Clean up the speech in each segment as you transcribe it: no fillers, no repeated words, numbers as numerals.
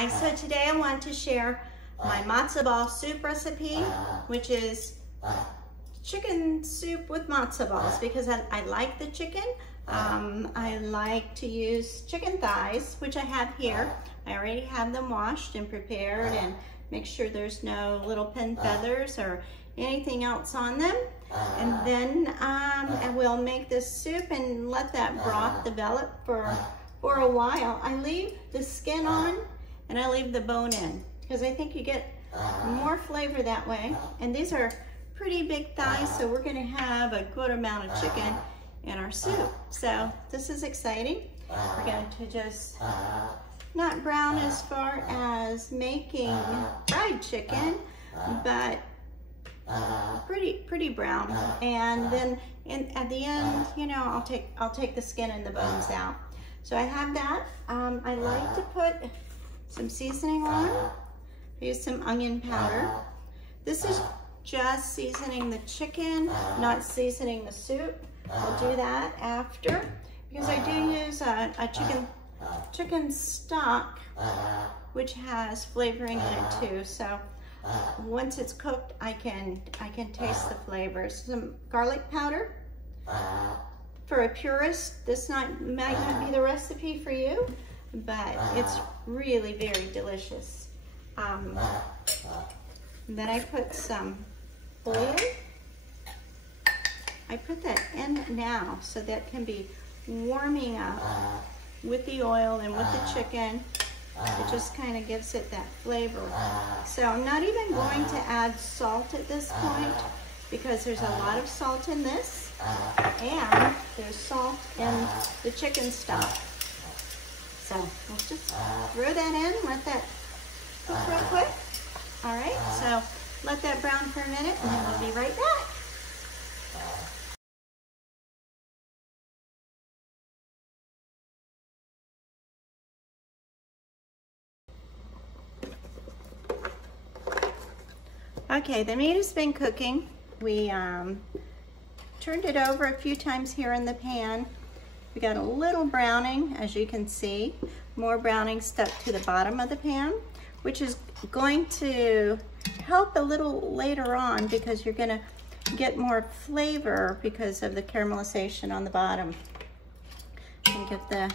guys, so today I want to share my matzo ball soup recipe, which is chicken soup with matzo balls because I like the chicken. I like to use chicken thighs, which I have here. I already have them washed and prepared and make sure there's no little pin feathers or anything else on them. And then I will make this soup and let that broth develop for a while. I leave the skin on and I leave the bone in because I think you get more flavor that way. And these are pretty big thighs, so we're gonna have a good amount of chicken in our soup. So this is exciting. We're going to just not brown as far as making fried chicken, but pretty brown. And then at the end, you know, I'll take the skin and the bones out. So I have that. I like to put some seasoning on. I use some onion powder. This is just seasoning the chicken, not seasoning the soup. I'll do that after because I do use a chicken stock, which has flavoring in it too. So once it's cooked, I can taste the flavors. Some garlic powder. For a purist, this might not be the recipe for you, but it's really very delicious. Then I put some oil. I put that in now so that can be warming up with the oil and with the chicken. It just kind of gives it that flavor. So I'm not even going to add salt at this point because there's a lot of salt in this and there's salt in the chicken stock. So let's just throw that in, let that cook real quick. All right, so let that brown for a minute and then we'll be right back. Okay, the meat has been cooking. We turned it over a few times here in the pan. We got a little browning, as you can see. More browning stuck to the bottom of the pan, which is going to help a little later on because you're gonna get more flavor because of the caramelization on the bottom. And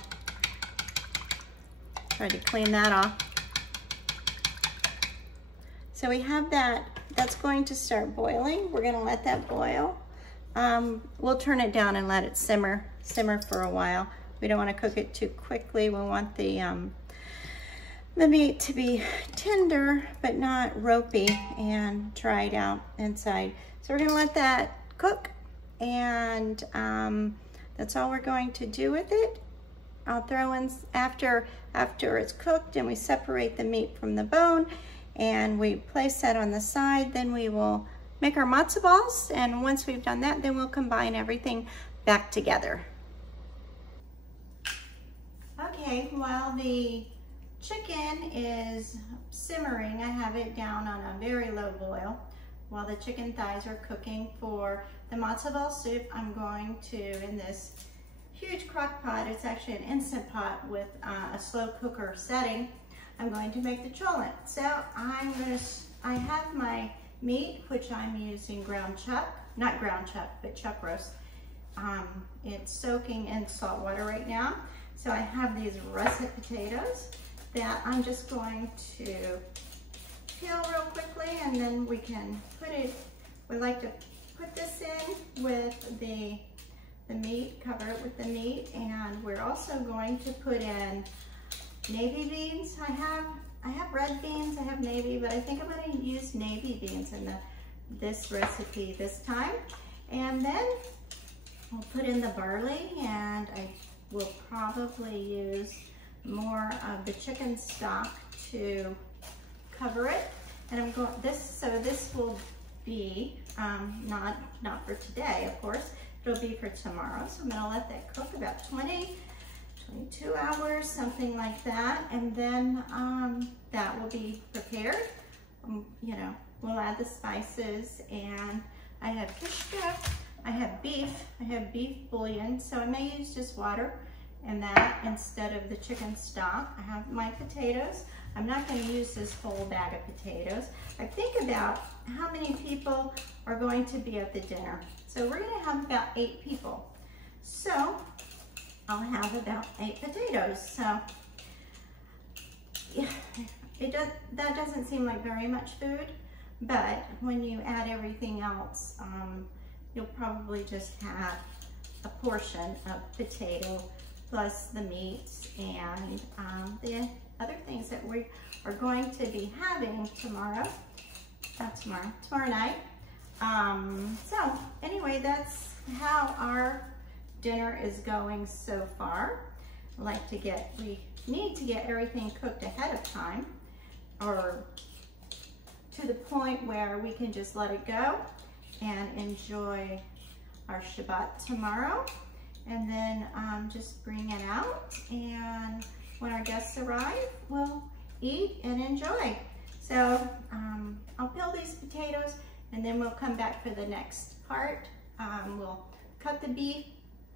try to clean that off. So we have that. That's going to start boiling. We're gonna let that boil. We'll turn it down and let it simmer for a while. We don't want to cook it too quickly. We want the meat to be tender but not ropey and dried out inside. So we're gonna let that cook, and that's all we're going to do with it. I'll throw in after it's cooked and we separate the meat from the bone and we place that on the side. Then we will make our matzo balls, and once we've done that, then we'll combine everything back together. Okay, while the chicken is simmering, I have it down on a very low boil. While the chicken thighs are cooking for the matzo ball soup, I'm going to, in this huge crock pot, it's actually an instant pot with a slow cooker setting, I'm going to make the cholent. So I have my meat, which I'm using ground chuck, not ground chuck, but chuck roast. It's soaking in salt water right now. So I have these russet potatoes that I'm just going to peel real quickly, and then we can put it, we like to put this in with the meat, cover it with the meat, and we're also going to put in navy beans. I have red beans, I have navy, but I think I'm going to use navy beans in this recipe this time. And then we'll put in the barley, and I will probably use more of the chicken stock to cover it. And I'm going this will be not for today, of course. It'll be for tomorrow. So I'm going to let that cook about 22 hours, something like that, and then that will be prepared. You know, we'll add the spices, and I have kishka, I have beef bouillon, so I may use just water and that instead of the chicken stock. I have my potatoes. I'm not going to use this whole bag of potatoes. I think about how many people are going to be at the dinner. So we're going to have about 8 people. So I'll have about 8 potatoes. So yeah, that doesn't seem like very much food, but when you add everything else, you'll probably just have a portion of potato plus the meats and the other things that we are going to be having tomorrow night. So anyway, that's how our dinner is going so far. We need to get everything cooked ahead of time, or to the point where we can just let it go and enjoy our Shabbat tomorrow, and then just bring it out, and when our guests arrive, we'll eat and enjoy. So I'll peel these potatoes, and then we'll come back for the next part. We'll cut the beef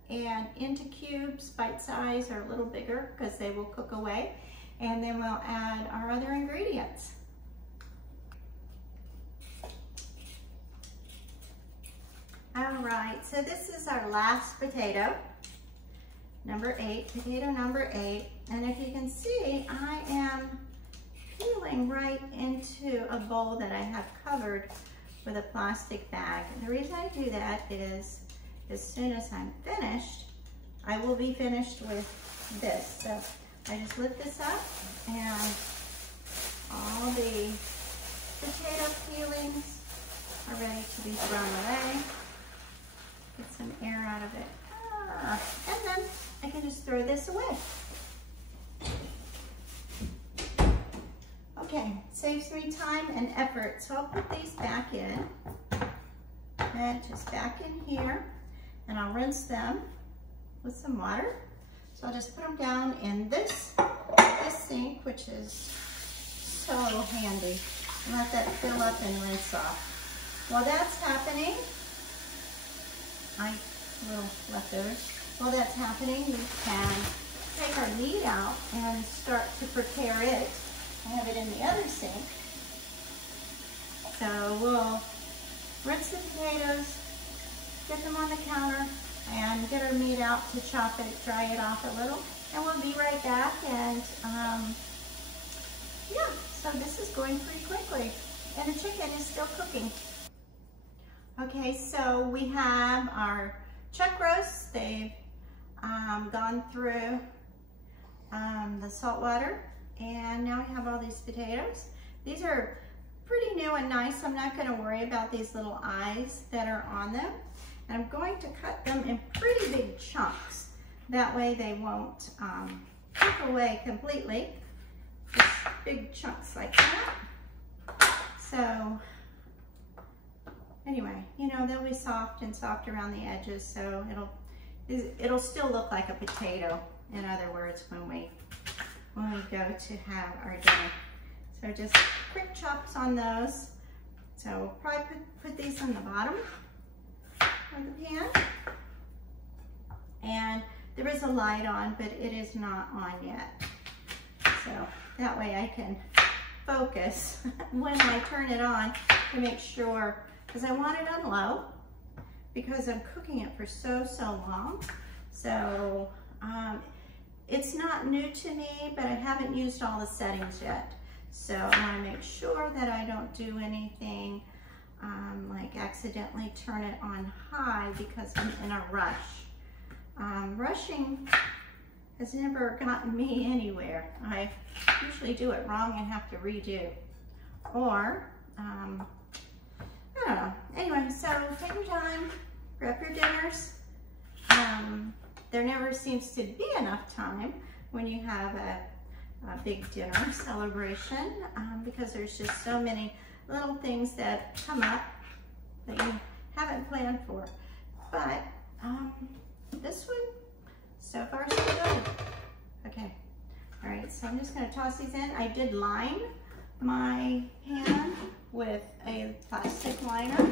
and into cubes, bite size or a little bigger, because they will cook away, and then we'll add our other ingredients. All right, so this is our last potato, potato number 8, and if you can see, I am peeling right into a bowl that I have covered with a plastic bag. And the reason I do that is, as soon as I'm finished, I will be finished with this. So I just lift this up, and all the potato peelings are ready to be thrown away. Get some air out of it. And then I can just throw this away. Okay, saves me time and effort. So I'll put these back in, and just back in here, and I'll rinse them with some water. So I'll just put them down in this sink, which is so handy, and let that fill up and rinse off. While that's happening, While that's happening, we can take our meat out and start to prepare it. I have it in the other sink. So we'll rinse the potatoes, get them on the counter, and get our meat out to chop it, dry it off a little, and we'll be right back. And yeah, so this is going pretty quickly, and the chicken is still cooking. Okay, so we have our chuck roasts. They've gone through the salt water, and now we have all these potatoes. These are pretty new and nice. I'm not going to worry about these little eyes that are on them. And I'm going to cut them in pretty big chunks. That way they won't cook away completely. Just big chunks like that. So anyway, you know, they'll be soft and soft around the edges, so it'll still look like a potato, in other words, when we go to have our dinner. So just quick chops on those. So we'll probably put these on the bottom of the pan. And there is a light on, but it is not on yet. So that way I can focus when I turn it on to make sure, because I want it on low, because I'm cooking it for so long. So it's not new to me, but I haven't used all the settings yet. So I want to make sure that I don't do anything like accidentally turn it on high because I'm in a rush. Rushing has never gotten me anywhere. I usually do it wrong and have to redo. Or, I don't know. Anyway, so take your time, grab your dinners. There never seems to be enough time when you have a big dinner celebration because there's just so many little things that come up that you haven't planned for. But this one, so far so good. Okay, all right, so I'm just gonna toss these in. I did line my pan with a plastic liner,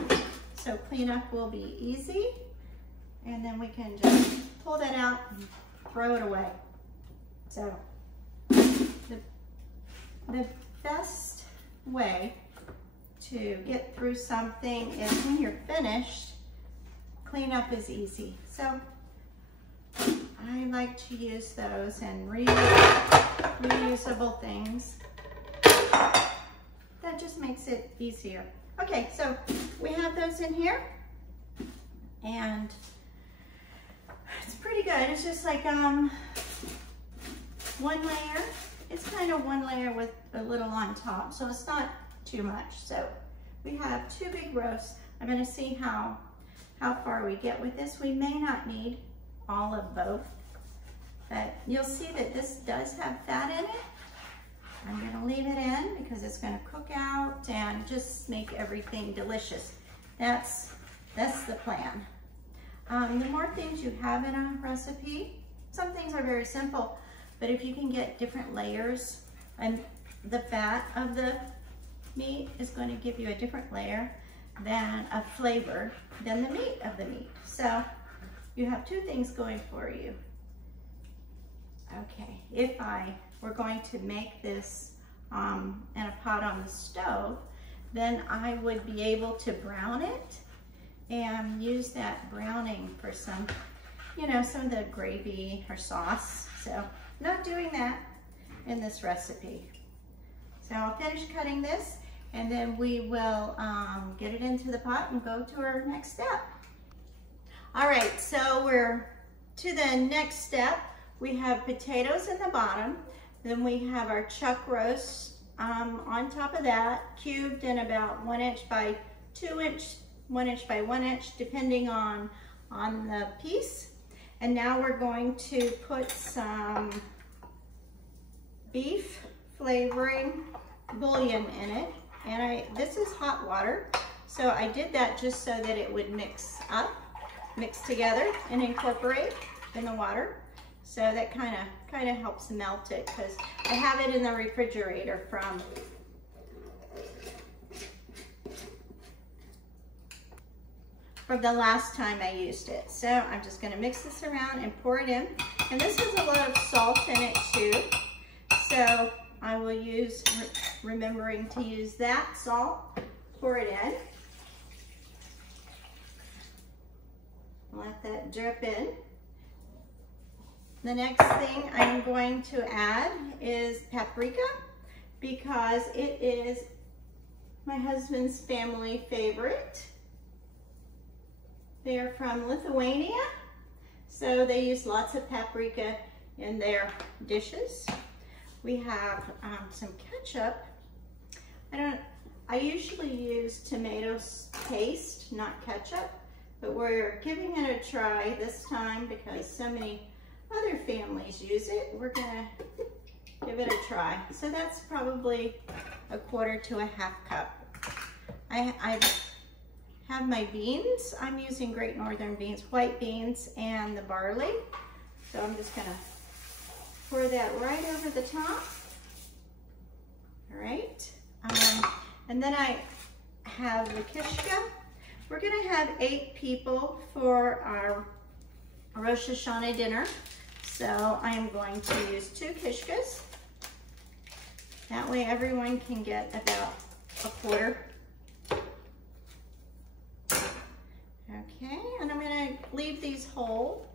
so cleanup will be easy. And then we can just pull that out and throw it away. So the best way to get through something is when you're finished, cleanup is easy. So I like to use those and reusable things. That just makes it easier. Okay, so we have those in here, and it's pretty good. It's just like one layer. It's kind of one layer with a little on top, so it's not too much. So we have 2 big roasts. I'm going to see how far we get with this. We may not need all of both, but you'll see that this does have fat in it. I'm going to leave it in because it's going to cook out and just make everything delicious. That's the plan. The more things you have in a recipe, some things are very simple, but if you can get different layers, and the fat of the meat is going to give you a different layer than a flavor than the meat of the meat. So you have 2 things going for you. Okay, if I were going to make this in a pot on the stove, then I would be able to brown it and use that browning for some, some of the gravy or sauce. So not doing that in this recipe. So I'll finish cutting this, and then we will get it into the pot and go to our next step. All right, so we're to the next step. We have potatoes in the bottom. Then we have our chuck roast on top of that, cubed in about 1 inch by 2 inch, 1 inch by 1 inch, depending on the piece. And now we're going to put some beef flavoring bouillon in it. And this is hot water, so I did that just so that it would mix together and incorporate in the water. So that kind of helps melt it, because I have it in the refrigerator from the last time I used it. So I'm just going to mix this around and pour it in. And this has a lot of salt in it too. So I will use, remembering to use that salt, pour it in. Let that drip in. The next thing I'm going to add is paprika, because it is my husband's family favorite. They're from Lithuania, so they use lots of paprika in their dishes. We have some ketchup. I usually use tomato paste, not ketchup, but we're giving it a try this time because so many other families use it. We're gonna give it a try. So that's probably 1/4 to 1/2 cup. I have my beans. I'm using Great Northern beans, white beans, and the barley. So I'm just gonna pour that right over the top. All right. And then I have the kishka. We're gonna have 8 people for our Rosh Hashanah dinner. So I am going to use 2 kishkas. That way everyone can get about 1/4. Okay, and I'm gonna leave these whole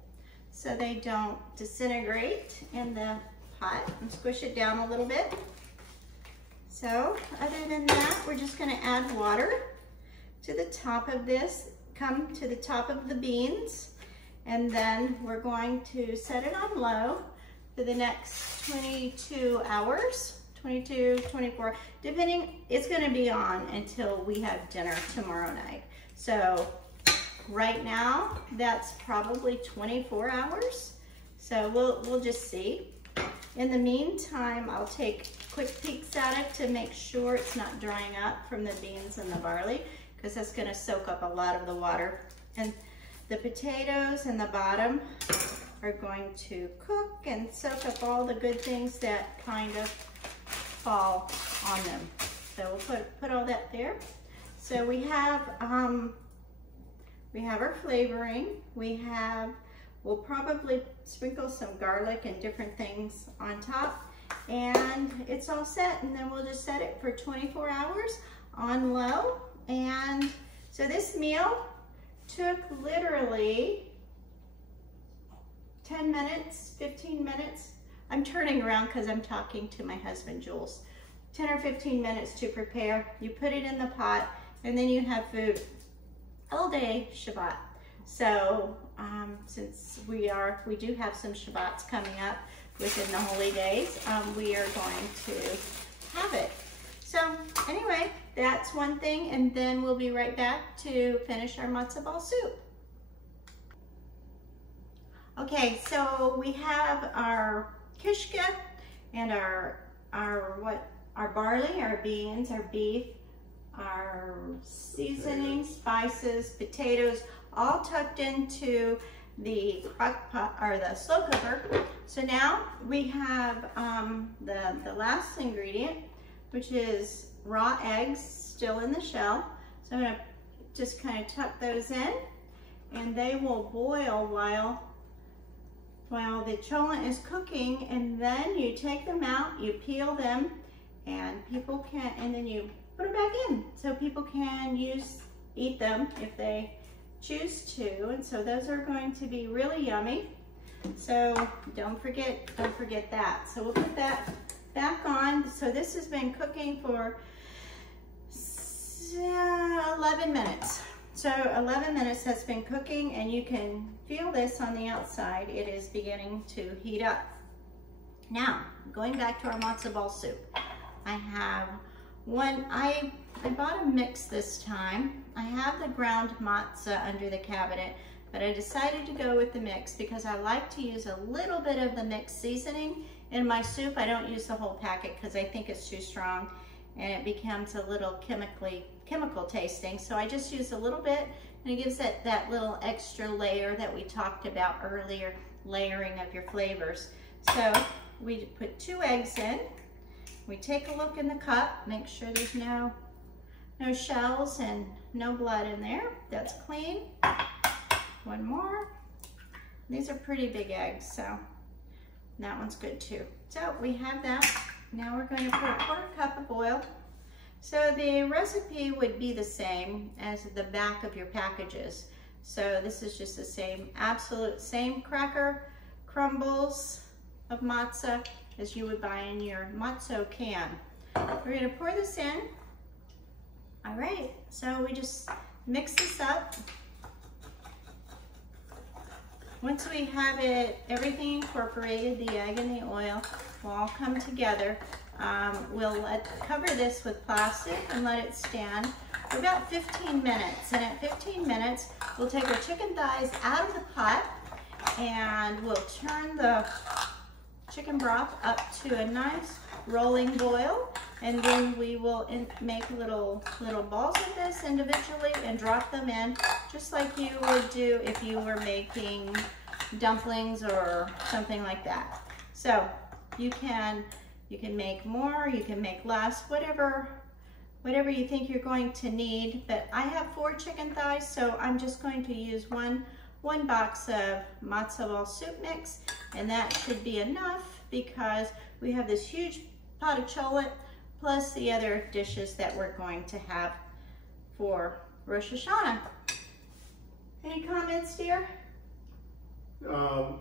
so they don't disintegrate in the pot, and squish it down a little bit. So other than that, we're just gonna add water to the top of this, come to the top of the beans, and then we're going to set it on low for the next 22 hours, 22, 24, depending. It's gonna be on until we have dinner tomorrow night. So right now, that's probably 24 hours. So we'll just see. In the meantime, I'll take quick peeks at it to make sure it's not drying up from the beans and the barley, because that's gonna soak up a lot of the water. And the potatoes in the bottom are going to cook and soak up all the good things that kind of fall on them. So we'll put all that there. So we have our flavoring. We have We'll probably sprinkle some garlic and different things on top, and it's all set. And then we'll just set it for 24 hours on low. And so this meal took literally 10 minutes, 15 minutes. I'm turning around because I'm talking to my husband, Jules. 10 or 15 minutes to prepare. You put it in the pot, and then you have food all day Shabbat. So since we do have some Shabbats coming up within the holy days, we are going to have it. So anyway, that's one thing, and then we'll be right back to finish our Matzo Ball Soup. Okay, so we have our kishka and our barley, our beans, our beef, our seasoning, spices, potatoes, all tucked into the crock pot or the slow cooker. So now we have the last ingredient, which is raw eggs still in the shell. So I'm gonna just kind of tuck those in, and they will boil while the cholent is cooking, and then you take them out, you peel them, and then you put them back in so people can eat them if they choose to. And so those are going to be really yummy. So don't forget that. So we'll put that back on. So this has been cooking for 11 minutes. So 11 minutes that's been cooking, and you can feel this on the outside. It is beginning to heat up. Now, going back to our matzo ball soup. I have I bought a mix this time. I have the ground matzah under the cabinet, but I decided to go with the mix because I like to use a little bit of the mixed seasoning in my soup. I don't use the whole packet because I think it's too strong and it becomes a little chemical tasting. So I just use a little bit, and it gives it that little extra layer that we talked about earlier, layering of your flavors. So we put 2 eggs in. We take a look in the cup, make sure there's no shells and no blood in there. That's clean. One more. These are pretty big eggs, so that one's good too. So we have that. Now we're going to put a 1/4 cup of oil. So the recipe would be the same as the back of your packages. So this is just the same, absolute same cracker crumbles of matzah as you would buy in your matzo can. We're going to pour this in. All right, so we just mix this up. Once we have everything incorporated, the egg and the oil will all come together. We'll cover this with plastic and let it stand for about 15 minutes. And at 15 minutes, we'll take our chicken thighs out of the pot, and we'll turn the chicken broth up to a nice rolling boil, and then we will make little balls of this individually and drop them in just like you would do if you were making dumplings or something like that. So you can make more, you can make less, whatever you think you're going to need. But I have 4 chicken thighs, so I'm just going to use one box of matzo ball soup mix, and that should be enough because we have this huge pot of cholent plus the other dishes that we're going to have for Rosh Hashanah. Any comments, dear? I'm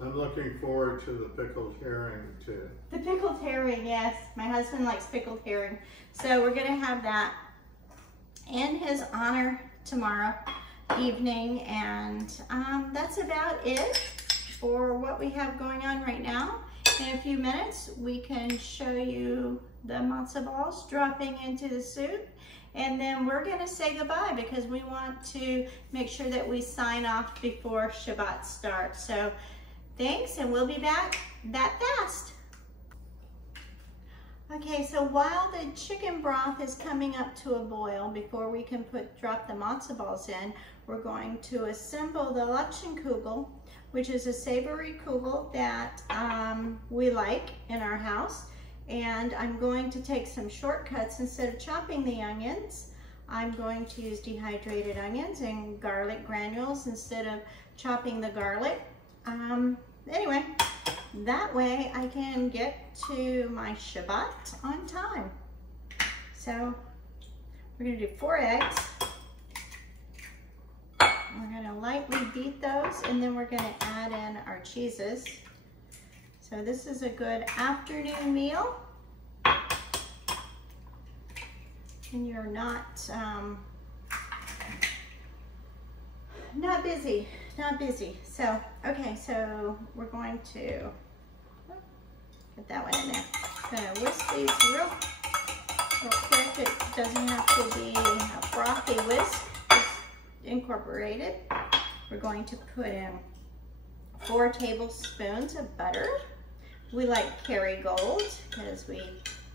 looking forward to the pickled herring too. The pickled herring, yes. My husband likes pickled herring. So we're gonna have that in his honor tomorrow evening, and that's about it for what we have going on right now. In a few minutes, we can show you the matzo balls dropping into the soup, and then we're gonna say goodbye because we want to make sure that we sign off before Shabbat starts. So thanks, and we'll be back that fast. Okay, so while the chicken broth is coming up to a boil, before we can drop the matzo balls in, we're going to assemble the Lokshen Kugel, which is a savory kugel that we like in our house. And I'm going to take some shortcuts. Instead of chopping the onions, I'm going to use dehydrated onions and garlic granules instead of chopping the garlic. Anyway, that way I can get to my Shabbat on time. So we're gonna do 4 eggs. We're gonna lightly beat those, and then we're gonna add in our cheeses. So this is a good afternoon meal. And you're not busy. So, okay, so we're going to get that one in there. Gonna whisk these real quick. It doesn't have to be a frothy whisk, just incorporate it. We're going to put in 4 tablespoons of butter. We like Kerrygold because we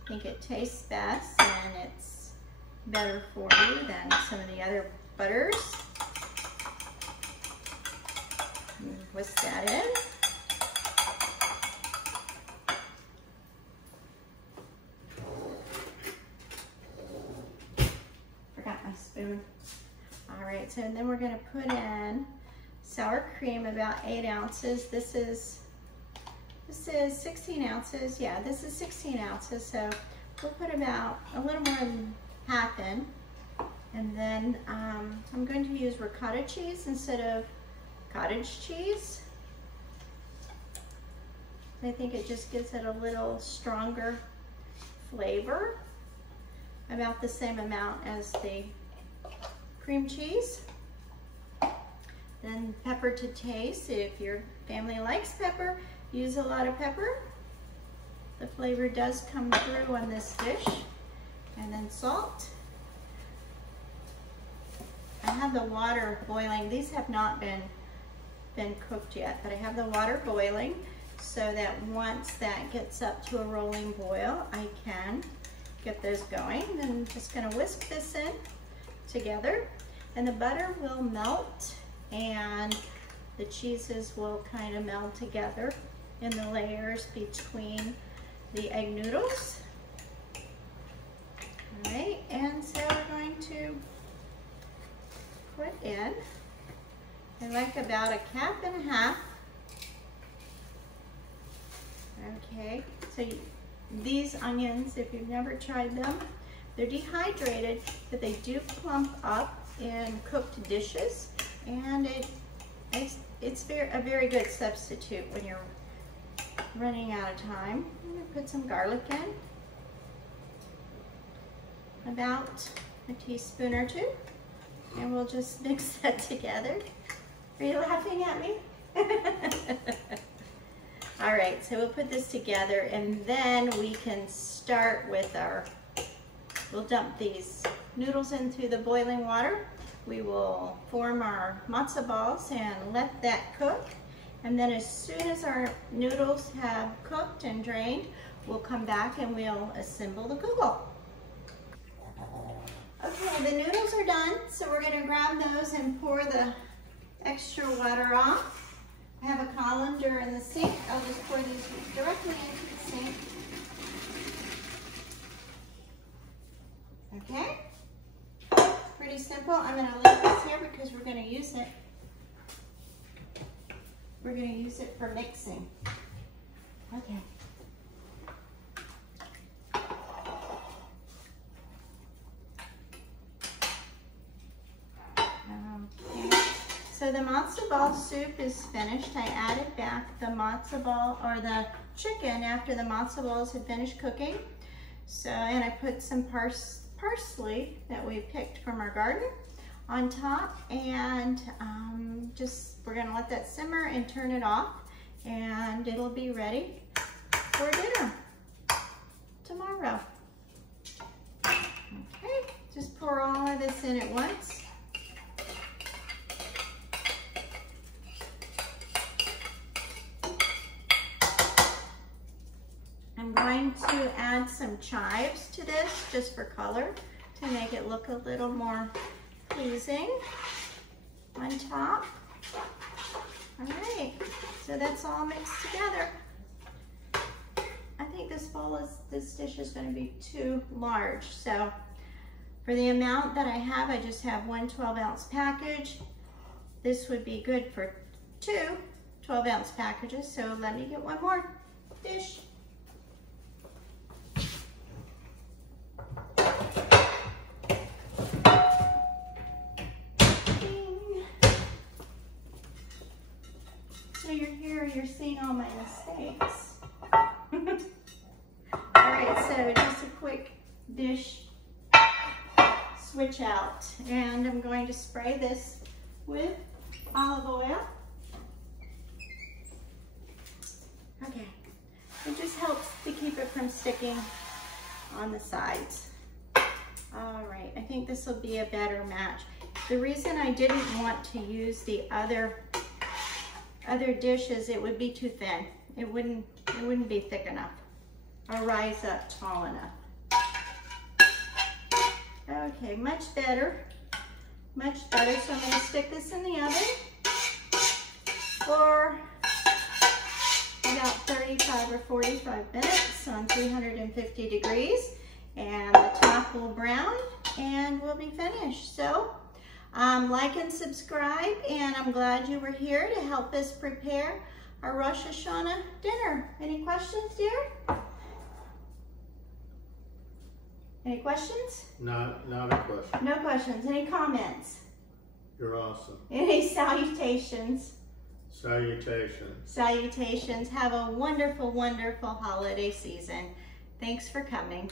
think it tastes best and it's better for you than some of the other butters. Whisk that in. Forgot my spoon. All right, so then we're gonna put in sour cream, about 8 ounces. This is 16 ounces. Yeah, this is 16 ounces. So we'll put about a little more than half in. And then I'm going to use ricotta cheese instead of cottage cheese. I think it just gives it a little stronger flavor, about the same amount as the cream cheese. Then pepper to taste. If your family likes pepper, use a lot of pepper. The flavor does come through on this dish. And then salt. I have the water boiling. These have not been cooked yet, but I have the water boiling so that once that gets up to a rolling boil, I can get those going. And I'm just gonna whisk this in together, and the butter will melt and the cheeses will kind of meld together in the layers between the egg noodles. All right, and so we're going to put in, I like about 1.5 cups. Okay, so these onions, if you've never tried them, they're dehydrated, but they do plump up in cooked dishes, and it's a very good substitute when you're running out of time. I'm gonna put some garlic in, about a teaspoon or 2, and we'll just mix that together. Are you laughing at me? All right, so we'll put this together, and then we can start with we'll dump these noodles into the boiling water. We will form our matzo balls and let that cook. And then as soon as our noodles have cooked and drained, we'll come back and we'll assemble the kugel. Okay, the noodles are done, so we're gonna grab those and pour the extra water off. I have a colander in the sink. I'll just pour these directly into the sink. Okay, pretty simple. I'm gonna leave this here because we're gonna use it. We're gonna use it for mixing. Okay. So the matzo ball soup is finished. I added back the matzo ball, or the chicken, after the matzo balls had finished cooking. So, and I put some parsley that we picked from our garden on top, and we're gonna let that simmer and turn it off, and it'll be ready for dinner tomorrow. Okay, just pour all of this in at once. I'm going to add some chives to this just for color, to make it look a little more pleasing on top. All right, so that's all mixed together. I think this dish is going to be too large, so For the amount that I have, I just have one 12-ounce package. This would be good for 2 12-ounce packages, so let me get one more dish. So you're here, you're seeing all my mistakes. All right, so just a quick dish switch out. And I'm going to spray this with olive oil. Okay, it just helps to keep it from sticking on the sides. All right, I think this will be a better match. The reason I didn't want to use the other dishes, it would be too thin. It wouldn't be thick enough or rise up tall enough. Okay, much better, much better. So I'm gonna stick this in the oven for about 35 or 45 minutes on 350 degrees. And the top will brown and we'll be finished. So like and subscribe, and I'm glad you were here to help us prepare our Rosh Hashanah dinner. Any questions, dear? Any questions? Not a question. No questions. Any comments? You're awesome. Any salutations? Salutations. Salutations. Have a wonderful, wonderful holiday season. Thanks for coming.